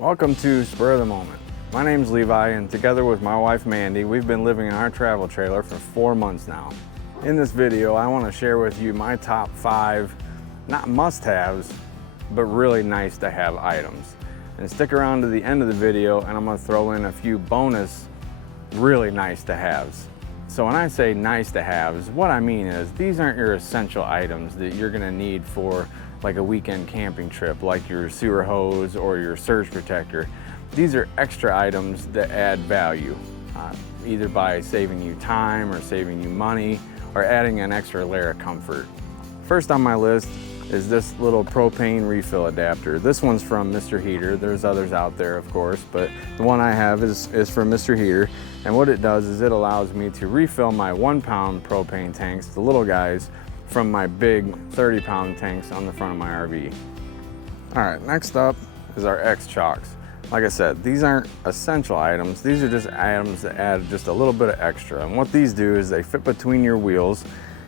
Welcome to Spur of the Moment. My name's Levi, and together with my wife Mandy, we've been living in our travel trailer for 4 months now. In this video, I want to share with you my top 5, not must-haves, but really nice to have items. And stick around to the end of the video and I'm going to throw in a few bonus, really nice to haves. So when I say nice to haves, what I mean is these aren't your essential items that you're going to need for like a weekend camping trip, like your sewer hose or your surge protector. These are extra items that add value, either by saving you time or saving you money or adding an extra layer of comfort. First on my list is this little propane refill adapter. This one's from Mr. Heater. There's others out there, of course, but the one I have is from Mr. Heater. And what it does is it allows me to refill my 1-pound propane tanks, the little guys, from my big 30-pound tanks on the front of my RV. All right, next up is our X-Chocks. Like I said, these aren't essential items. These are just items that add just a little bit of extra. And what these do is they fit between your wheels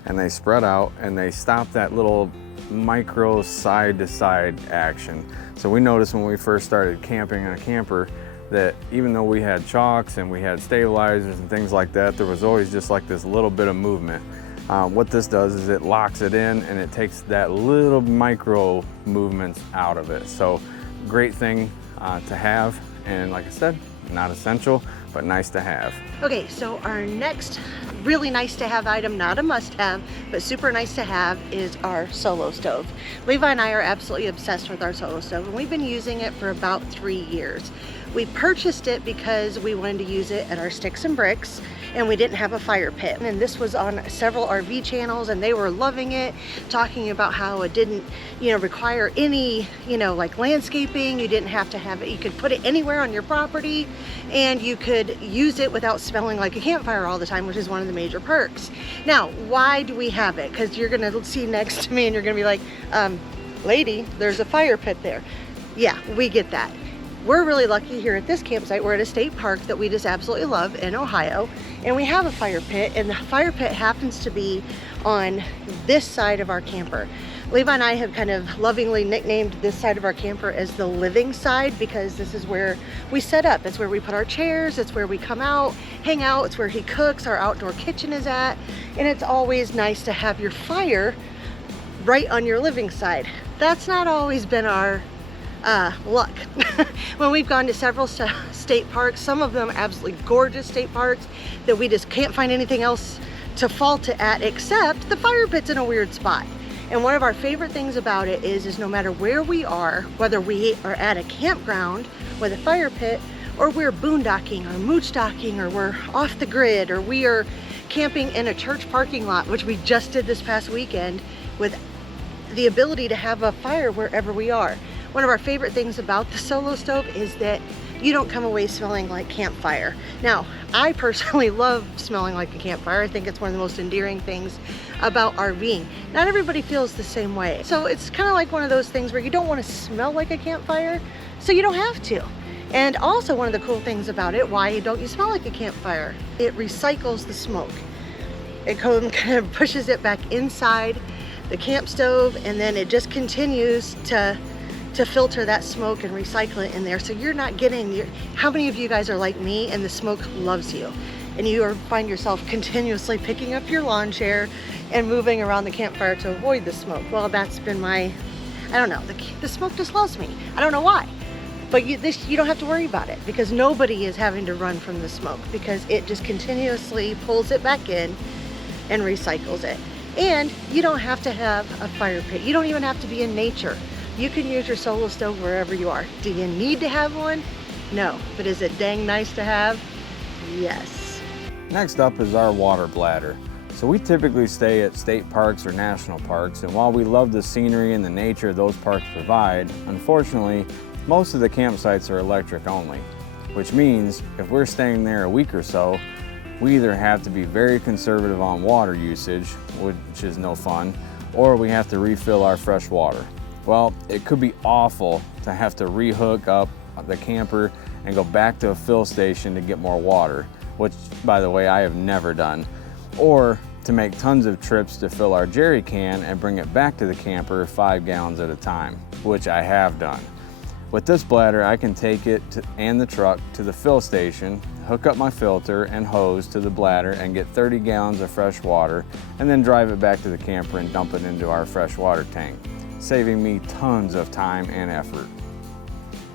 and they spread out and they stop that little micro side-to-side action. So we noticed when we first started camping in a camper that even though we had chocks and we had stabilizers and things like that, there was always just like this little bit of movement. What this does is it locks it in and it takes that little micro movements out of it. So great thing to have, and like I said, not essential, but nice to have. Okay, so our next really nice to have item, not a must have, but super nice to have, is our solo stove. Levi and I are absolutely obsessed with our solo stove, and we've been using it for about 3 years. We purchased it because we wanted to use it at our sticks and bricks, and we didn't have a fire pit. And this was on several RV channels and they were loving it, talking about how it didn't, require any, like landscaping. You didn't have to have it. You could put it anywhere on your property and you could use it without smelling like a campfire all the time, which is one of the major perks. Now, why do we have it? Because you're gonna see next to me and you're gonna be like, lady, there's a fire pit there. Yeah, we get that. We're really lucky here at this campsite. We're at a state park that we just absolutely love in Ohio, and we have a fire pit, and the fire pit happens to be on this side of our camper. Levi and I have kind of lovingly nicknamed this side of our camper as the living side, because this is where we set up. It's where we put our chairs, it's where we come out, hang out, it's where he cooks, our outdoor kitchen is at, and it's always nice to have your fire right on your living side. That's not always been our luck. When we've gone to several state parks, some of them absolutely gorgeous state parks that we just can't find anything else to fault it at except the fire pit's in a weird spot. And one of our favorite things about it is no matter where we are, whether we are at a campground with a fire pit, or we're boondocking or mooch-docking, or we're off the grid, or we are camping in a church parking lot, which we just did this past weekend, with the ability to have a fire wherever we are. One of our favorite things about the solo stove is that you don't come away smelling like campfire. Now, I personally love smelling like a campfire. I think it's one of the most endearing things about RVing. Not everybody feels the same way. So it's kind of like one of those things where you don't want to smell like a campfire, so you don't have to. And also one of the cool things about it, why don't you smell like a campfire? It recycles the smoke. It kind of pushes it back inside the camp stove, and then it just continues to filter that smoke and recycle it in there. So you're not getting how many of you guys are like me and the smoke loves you, and you find yourself continuously picking up your lawn chair and moving around the campfire to avoid the smoke? Well, that's been I don't know, the smoke just loves me. I don't know why, but you don't have to worry about it, because nobody is having to run from the smoke, because it just continuously pulls it back in and recycles it. And you don't have to have a fire pit. You don't even have to be in nature. You can use your solo stove wherever you are. Do you need to have one? No. But is it dang nice to have? Yes. Next up is our water bladder. So we typically stay at state parks or national parks, and while we love the scenery and the nature those parks provide, unfortunately, most of the campsites are electric only, which means if we're staying there a week or so, we either have to be very conservative on water usage, which is no fun, or we have to refill our fresh water. Well, it could be awful to have to rehook up the camper and go back to a fill station to get more water, which, by the way, I have never done, or to make tons of trips to fill our jerry can and bring it back to the camper 5 gallons at a time, which I have done. With this bladder, I can take it and the truck to the fill station, hook up my filter and hose to the bladder and get 30 gallons of fresh water, and then drive it back to the camper and dump it into our fresh water tank, saving me tons of time and effort.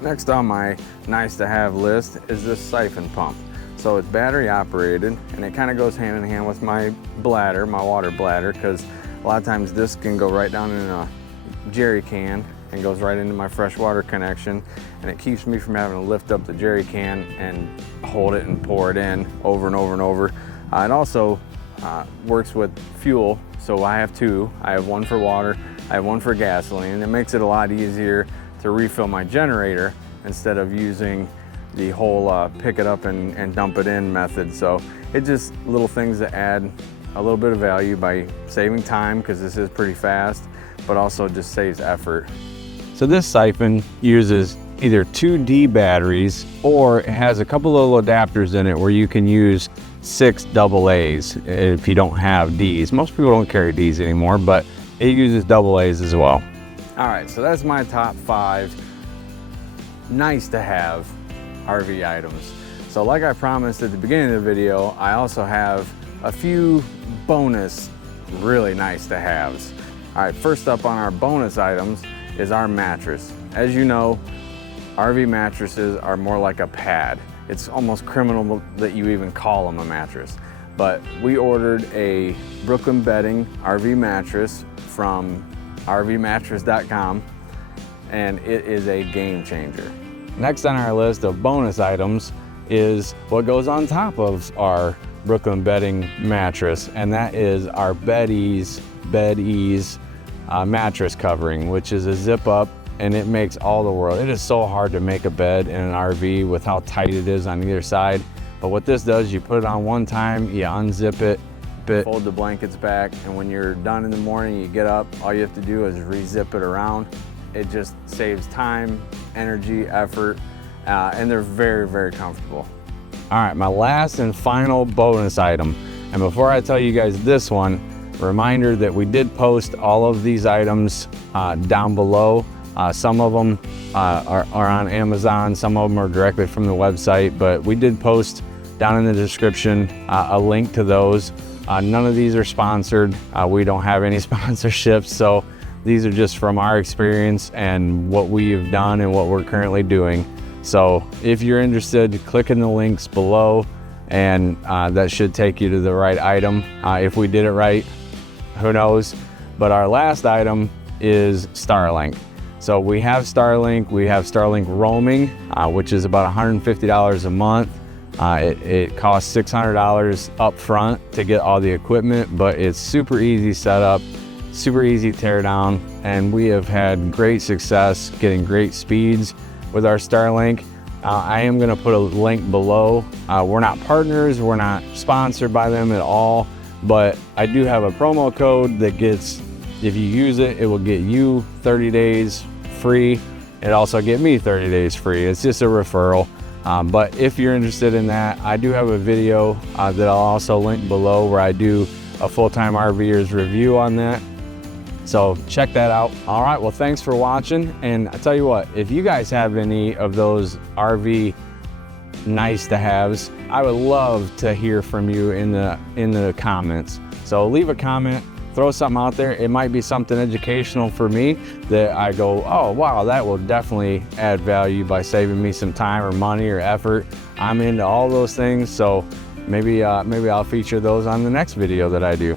Next on my nice to have list is this siphon pump. So it's battery operated, and it kind of goes hand in hand with my bladder, my water bladder, because a lot of times this can go right down in a jerry can and goes right into my fresh water connection, and it keeps me from having to lift up the jerry can and hold it and pour it in over and over and over. It also works with fuel, so I have two. I have one for water, I have one for gasoline, and it makes it a lot easier to refill my generator instead of using the whole pick it up and dump it in method. So it's just little things that add a little bit of value by saving time, because this is pretty fast, but also just saves effort. So this siphon uses either 2D batteries, or it has a couple little adapters in it where you can use 6 AA's if you don't have D's. Most people don't carry D's anymore, but it uses AA's as well. All right, so that's my top 5 nice to have RV items. So like I promised at the beginning of the video, I also have a few bonus really nice to haves. All right, first up on our bonus items is our mattress. As you know, RV mattresses are more like a pad. It's almost criminal that you even call them a mattress. But we ordered a Brooklyn bedding RV mattress from rvmattress.com, and it is a game changer. Next on our list of bonus items is what goes on top of our Brooklyn bedding mattress, and that is our Bed Ease mattress covering, which is a zip up, and it makes all the world. It is so hard to make a bed in an RV with how tight it is on either side. But what this does, you put it on one time, you unzip it, fold the blankets back, and when you're done in the morning, you get up, all you have to do is re-zip it around. It just saves time, energy, effort, and they're very, very comfortable. All right, my last and final bonus item. And before I tell you guys this one, reminder that we did post all of these items down below. Some of them are on Amazon, some of them are directly from the website, but we did post down in the description a link to those. None of these are sponsored. We don't have any sponsorships, so these are just from our experience and what we've done and what we're currently doing. So if you're interested, click in the links below, and that should take you to the right item. If we did it right, who knows? But our last item is Starlink. So we have Starlink roaming, which is about $150 a month. It costs $600 up front to get all the equipment, but it's super easy setup, super easy tear down, and we have had great success getting great speeds with our Starlink. I am gonna put a link below. We're not partners, we're not sponsored by them at all, but I do have a promo code that gets, if you use it, it will get you 30 days free. It also get me 30 days free. It's just a referral. But if you're interested in that, I do have a video that I'll also link below where I do a full-time RVer's review on that. So check that out. All right, well, thanks for watching. And I tell you what, if you guys have any of those RV nice to haves, I would love to hear from you in the comments. So leave a comment, throw something out there. It might be something educational for me that I go, oh wow, that will definitely add value by saving me some time or money or effort. I'm into all those things, so maybe I'll feature those on the next video that I do.